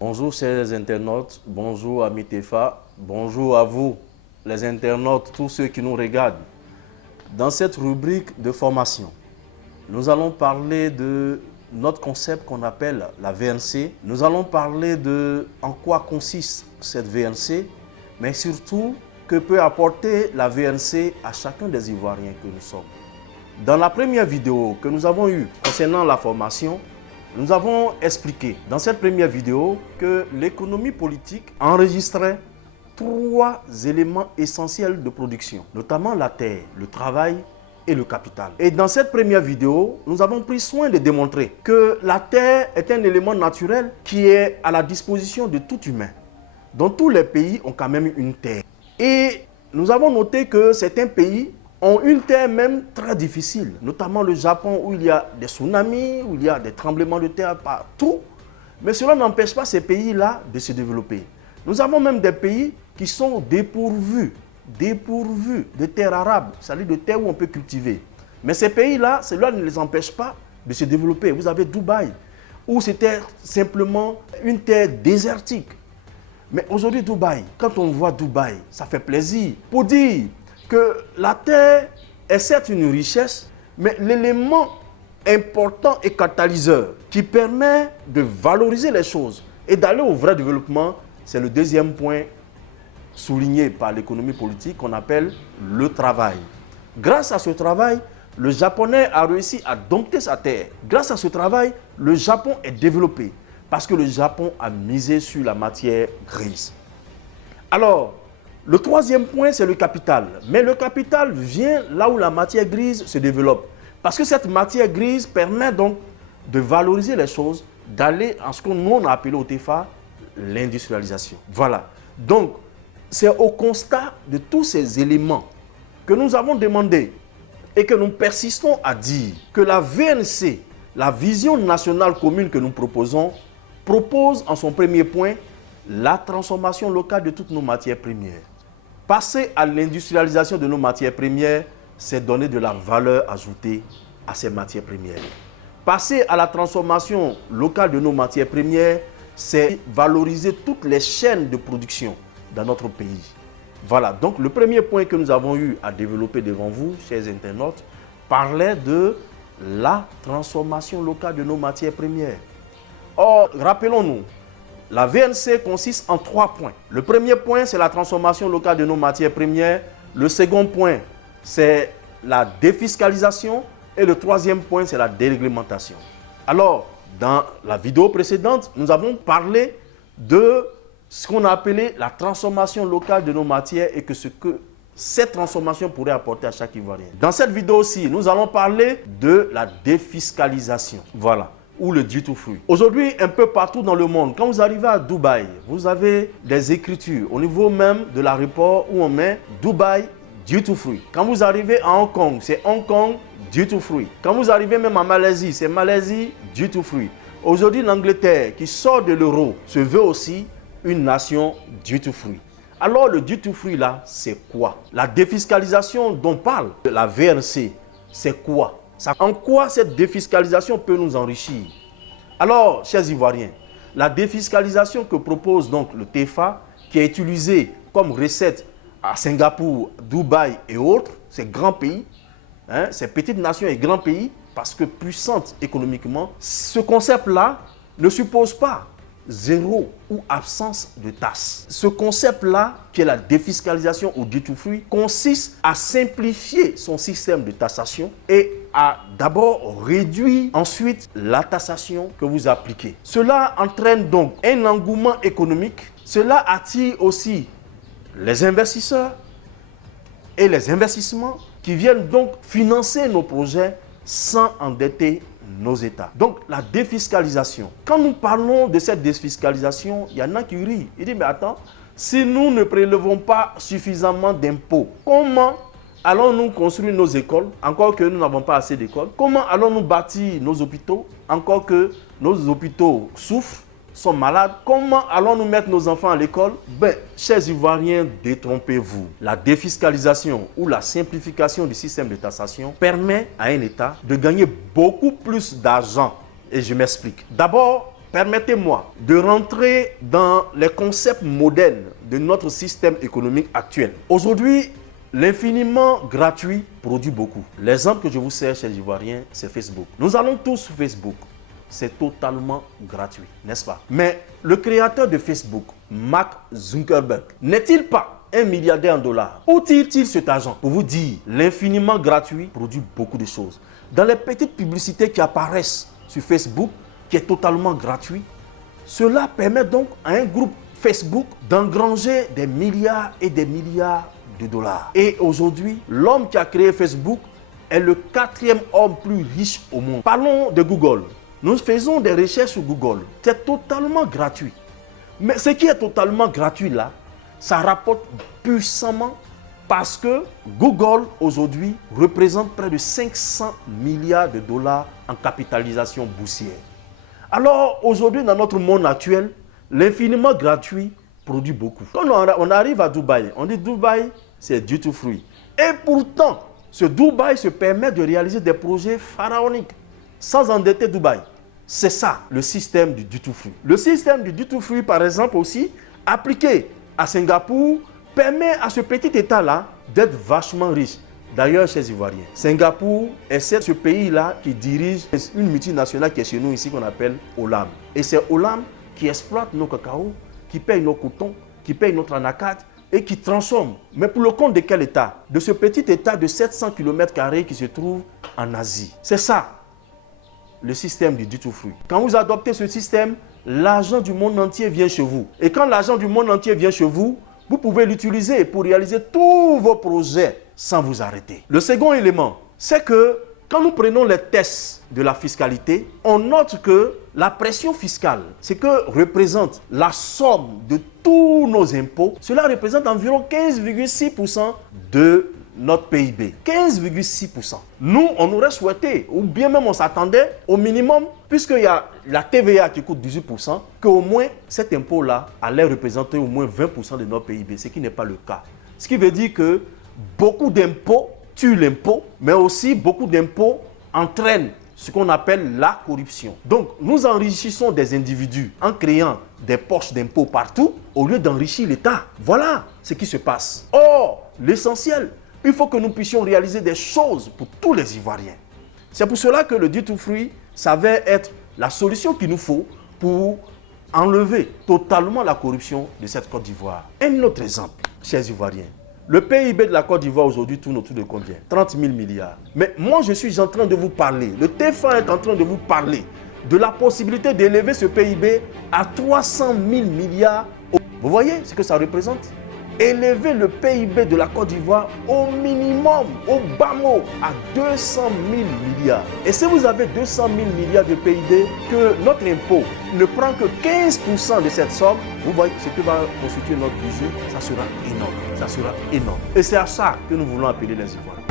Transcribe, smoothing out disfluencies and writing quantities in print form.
Bonjour chers internautes, bonjour amis TEFA, bonjour à vous les internautes, tous ceux qui nous regardent. Dans cette rubrique de formation, nous allons parler de notre concept qu'on appelle la VNC. Nous allons parler de en quoi consiste cette VNC, mais surtout que peut apporter la VNC à chacun des Ivoiriens que nous sommes. Dans la première vidéo que nous avons eue concernant la formation, nous avons expliqué dans cette première vidéo que l'économie politique enregistrait 3 éléments essentiels de production, notamment la terre, le travail et le capital. Et dans cette première vidéo, nous avons pris soin de démontrer que la terre est un élément naturel qui est à la disposition de tout humain. Dans tous les pays ont quand même une terre. Et nous avons noté que certains pays ont une terre même très difficile, notamment le Japon où il y a des tsunamis, où il y a des tremblements de terre partout. Mais cela n'empêche pas ces pays-là de se développer. Nous avons même des pays qui sont dépourvus de terres arables, c'est-à-dire de terres où on peut cultiver. Mais ces pays-là, cela ne les empêche pas de se développer. Vous avez Dubaï, où c'était simplement une terre désertique. Mais aujourd'hui, Dubaï, quand on voit Dubaï, ça fait plaisir pour dire que la terre est certes une richesse, mais l'élément important et catalyseur qui permet de valoriser les choses et d'aller au vrai développement, c'est le deuxième point souligné par l'économie politique qu'on appelle le travail. Grâce à ce travail, le Japonais a réussi à dompter sa terre. Grâce à ce travail, le Japon est développé parce que le Japon a misé sur la matière grise. Alors, le troisième point, c'est le capital. Mais le capital vient là où la matière grise se développe. Parce que cette matière grise permet donc de valoriser les choses, d'aller en ce que nous on a appelé au TEFA l'industrialisation. Voilà. Donc, c'est au constat de tous ces éléments que nous avons demandé et que nous persistons à dire que la VNC, la vision nationale commune que nous proposons, propose en son premier point la transformation locale de toutes nos matières premières. Passer à l'industrialisation de nos matières premières, c'est donner de la valeur ajoutée à ces matières premières. Passer à la transformation locale de nos matières premières, c'est valoriser toutes les chaînes de production dans notre pays. Voilà, donc le premier point que nous avons eu à développer devant vous, chers internautes, parlait de la transformation locale de nos matières premières. Or, rappelons-nous, la VNC consiste en 3 points. Le premier point, c'est la transformation locale de nos matières premières. Le second point, c'est la défiscalisation. Et le troisième point, c'est la déréglementation. Alors, dans la vidéo précédente, nous avons parlé de ce qu'on a appelé la transformation locale de nos matières et que ce que cette transformation pourrait apporter à chaque Ivoirien. Dans cette vidéo aussi, nous allons parler de la défiscalisation. Voilà. Ou le duty free. Aujourd'hui, un peu partout dans le monde, quand vous arrivez à Dubaï, vous avez des écritures au niveau même de l'aéroport où on met Dubaï duty free. Quand vous arrivez à Hong Kong, c'est Hong Kong duty free. Quand vous arrivez même à Malaisie, c'est Malaisie duty free. Aujourd'hui, l'Angleterre, qui sort de l'euro, se veut aussi une nation duty free. Alors, le duty free là, c'est quoi? La défiscalisation dont parle la VNC, c'est quoi? En quoi cette défiscalisation peut nous enrichir? Alors, chers Ivoiriens, la défiscalisation que propose donc le TEFA, qui est utilisée comme recette à Singapour, Dubaï et autres, ces grands pays, ces petites nations et grands pays, parce que puissantes économiquement, ce concept-là ne suppose pas zéro ou absence de taxes. Ce concept-là, qui est la défiscalisation au duty free, consiste à simplifier son système de taxation et à d'abord réduire ensuite la taxation que vous appliquez. Cela entraîne donc un engouement économique. Cela attire aussi les investisseurs et les investissements qui viennent donc financer nos projets sans endetter nos États. Donc, la défiscalisation. Quand nous parlons de cette défiscalisation, il y en a qui rient. Ils disent, mais attends, si nous ne prélevons pas suffisamment d'impôts, comment allons-nous construire nos écoles, encore que nous n'avons pas assez d'écoles? Comment allons-nous bâtir nos hôpitaux, encore que nos hôpitaux souffrent, sont malades? Comment allons-nous mettre nos enfants à l'école? Ben, chers Ivoiriens, détrompez-vous. La défiscalisation ou la simplification du système de taxation permet à un État de gagner beaucoup plus d'argent. Et je m'explique. D'abord, permettez-moi de rentrer dans les concepts modernes de notre système économique actuel. Aujourd'hui, l'infiniment gratuit produit beaucoup. L'exemple que je vous sers, chers Ivoiriens, c'est Facebook. Nous allons tous sur Facebook. C'est totalement gratuit, n'est-ce pas? Mais le créateur de Facebook, Mark Zuckerberg, n'est-il pas un milliardaire en dollars? Où tire-t-il cet argent? Pour vous dire, l'infiniment gratuit produit beaucoup de choses. Dans les petites publicités qui apparaissent sur Facebook, qui est totalement gratuit, cela permet donc à un groupe Facebook d'engranger des milliards et des milliards de dollars. Et aujourd'hui, l'homme qui a créé Facebook est le 4e homme plus riche au monde. Parlons de Google. Nous faisons des recherches sur Google. C'est totalement gratuit. Mais ce qui est totalement gratuit là, ça rapporte puissamment parce que Google aujourd'hui représente près de 500 milliards de dollars en capitalisation boursière. Alors aujourd'hui dans notre monde actuel, l'infiniment gratuit produit beaucoup. Quand on arrive à Dubaï, on dit Dubaï c'est duty free. Et pourtant, ce Dubaï se permet de réaliser des projets pharaoniques sans endetter Dubaï. C'est ça le système du duty free. Le système du duty free par exemple aussi, appliqué à Singapour, permet à ce petit État-là d'être vachement riche. D'ailleurs, chers Ivoiriens, Singapour est ce pays-là qui dirige une multinationale qui est chez nous ici qu'on appelle Olam. Et c'est Olam qui exploite nos cacao, qui paye nos cotons, qui paye notre anacarde et qui transforme. Mais pour le compte de quel État? De ce petit État de 700 km² qui se trouve en Asie. C'est ça, le système du duty free. Quand vous adoptez ce système, l'argent du monde entier vient chez vous. Et quand l'argent du monde entier vient chez vous, vous pouvez l'utiliser pour réaliser tous vos projets sans vous arrêter. Le second élément, c'est que quand nous prenons les tests de la fiscalité, on note que la pression fiscale, ce que représente la somme de tous nos impôts, cela représente environ 15,6% de notre PIB. 15,6%. Nous, on aurait souhaité, ou bien même on s'attendait au minimum, puisqu'il y a la TVA qui coûte 18%, qu'au moins cet impôt-là allait représenter au moins 20% de notre PIB, ce qui n'est pas le cas. Ce qui veut dire que beaucoup d'impôts tuent l'impôt, mais aussi beaucoup d'impôts entraînent ce qu'on appelle la corruption. Donc, nous enrichissons des individus en créant des poches d'impôts partout, au lieu d'enrichir l'État. Voilà ce qui se passe. Or, l'essentiel, il faut que nous puissions réaliser des choses pour tous les Ivoiriens. C'est pour cela que le duty free s'avère être la solution qu'il nous faut pour enlever totalement la corruption de cette Côte d'Ivoire. Un autre exemple, chers Ivoiriens. Le PIB de la Côte d'Ivoire aujourd'hui tourne autour de combien? 30 000 milliards. Mais moi, je suis en train de vous parler, le TFA est en train de vous parler de la possibilité d'élever ce PIB à 300 000 milliards. Vous voyez ce que ça représente? Élever le PIB de la Côte d'Ivoire au minimum, au bas mot, à 200 000 milliards. Et si vous avez 200 000 milliards de PIB, que notre impôt ne prend que 15% de cette somme, vous voyez ce que va constituer notre budget, ça sera énorme. Ça sera énorme. Et c'est à ça que nous voulons appeler les Ivoiriens.